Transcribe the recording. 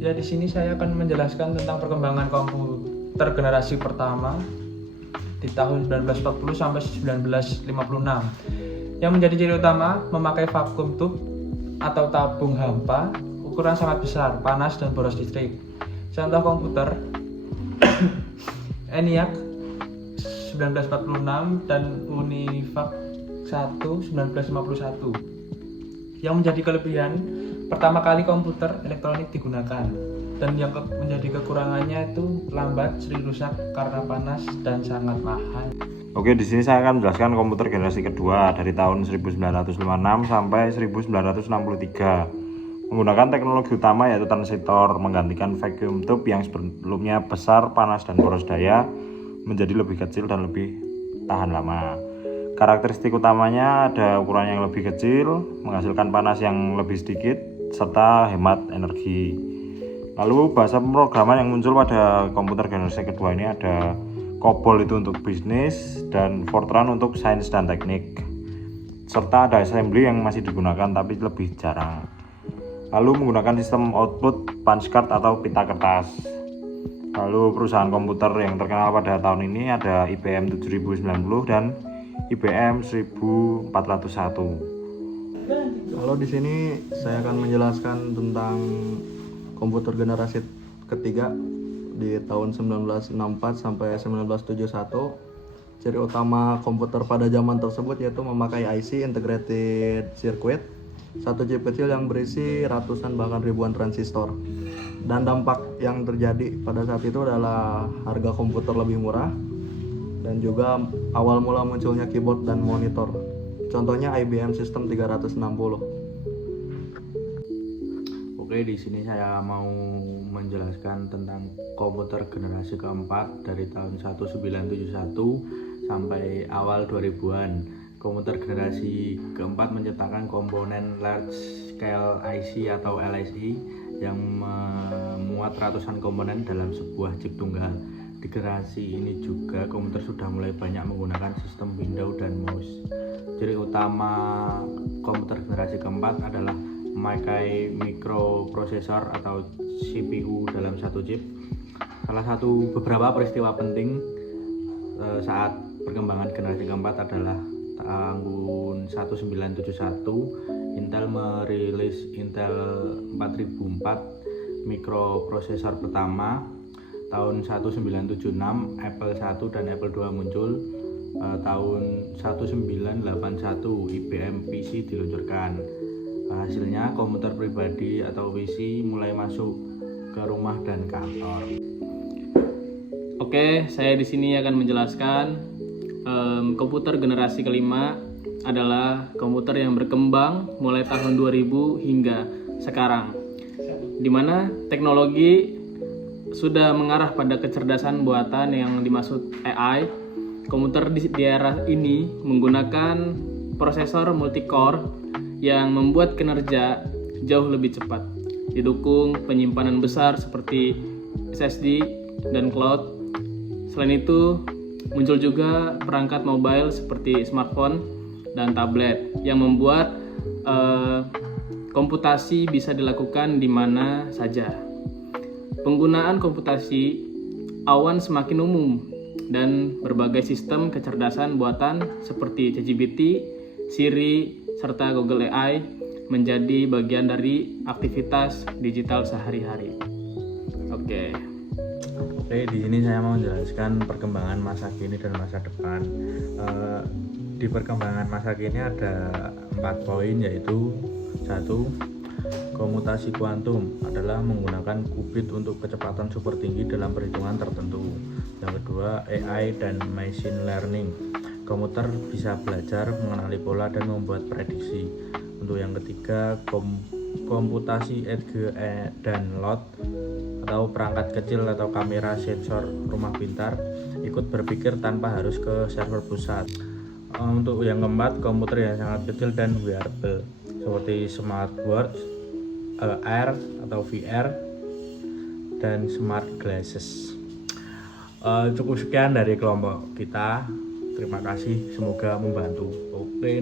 Ya, di sini saya akan menjelaskan tentang perkembangan komputer generasi pertama di tahun 1940 sampai 1956. Yang menjadi ciri utama memakai vacuum tube atau tabung hampa ukuran sangat besar, panas dan boros listrik. Contoh komputer ENIAC 1946 dan UNIVAC 1 1951. Yang menjadi kelebihan, pertama kali komputer elektronik digunakan, dan yang menjadi kekurangannya itu lambat, sering rusak karena panas dan sangat mahal. Oke, di sini saya akan menjelaskan komputer generasi kedua dari tahun 1956 sampai 1963. Menggunakan teknologi utama yaitu transistor, menggantikan vacuum tube yang sebelumnya besar, panas, dan boros daya menjadi lebih kecil dan lebih tahan lama. Karakteristik utamanya ada ukuran yang lebih kecil, menghasilkan panas yang lebih sedikit, serta hemat energi. Lalu bahasa pemrograman yang muncul pada komputer generasi kedua ini ada COBOL itu untuk bisnis dan Fortran untuk sains dan teknik. Serta ada assembly yang masih digunakan tapi lebih jarang. Lalu menggunakan sistem output punch card atau pita kertas. Lalu perusahaan komputer yang terkenal pada tahun ini ada IBM 7090 dan IBM 1401. Halo, di sini saya akan menjelaskan tentang komputer generasi ketiga di tahun 1964 sampai 1971. Ciri utama komputer pada zaman tersebut yaitu memakai IC integrated circuit, satu chip kecil yang berisi ratusan bahkan ribuan transistor. Dan dampak yang terjadi pada saat itu adalah harga komputer lebih murah dan juga awal mula munculnya keyboard dan monitor. Contohnya IBM System 360. Oke, di sini saya mau menjelaskan tentang komputer generasi keempat dari tahun 1971 sampai awal 2000-an. Komputer generasi keempat menciptakan komponen large scale IC atau LSI yang memuat ratusan komponen dalam sebuah chip tunggal. Di generasi ini juga komputer sudah mulai banyak menggunakan sistem Windows dan mouse. Ciri utama komputer generasi keempat adalah memakai microprocessor atau CPU dalam satu chip. Salah satu beberapa peristiwa penting saat perkembangan generasi keempat adalah tahun 1971 Intel merilis Intel 4004 mikroprosesor pertama. Tahun 1976 Apple I dan Apple II muncul. Tahun 1981 IBM PC diluncurkan. Hasilnya komputer pribadi atau PC mulai masuk ke rumah dan kantor. Oke, saya di sini akan menjelaskan komputer generasi kelima adalah komputer yang berkembang mulai tahun 2000 hingga sekarang, di mana teknologi sudah mengarah pada kecerdasan buatan yang dimaksud AI. Komputer di era ini menggunakan prosesor multi-core yang membuat kinerja jauh lebih cepat. Didukung penyimpanan besar seperti SSD dan cloud. Selain itu, muncul juga perangkat mobile seperti smartphone dan tablet yang membuat komputasi bisa dilakukan di mana saja. Penggunaan komputasi awan semakin umum dan berbagai sistem kecerdasan buatan seperti ChatGPT, Siri, serta Google AI menjadi bagian dari aktivitas digital sehari-hari. Oke, di sini saya mau menjelaskan perkembangan masa kini dan masa depan. Di perkembangan masa kini ada 4 poin, yaitu 1. Komutasi kuantum adalah menggunakan qubit untuk kecepatan super tinggi dalam perhitungan tertentu. Yang kedua, AI dan machine learning. Komputer bisa belajar, mengenali pola, dan membuat prediksi. Untuk yang ketiga, komputasi Edge dan Load atau perangkat kecil atau kamera sensor rumah pintar ikut berpikir tanpa harus ke server pusat. Untuk yang keempat, komputer yang sangat kecil dan wearable seperti smartwatch, AR atau VR, dan smart glasses. Cukup sekian dari kelompok kita. Terima kasih, semoga membantu. Oke.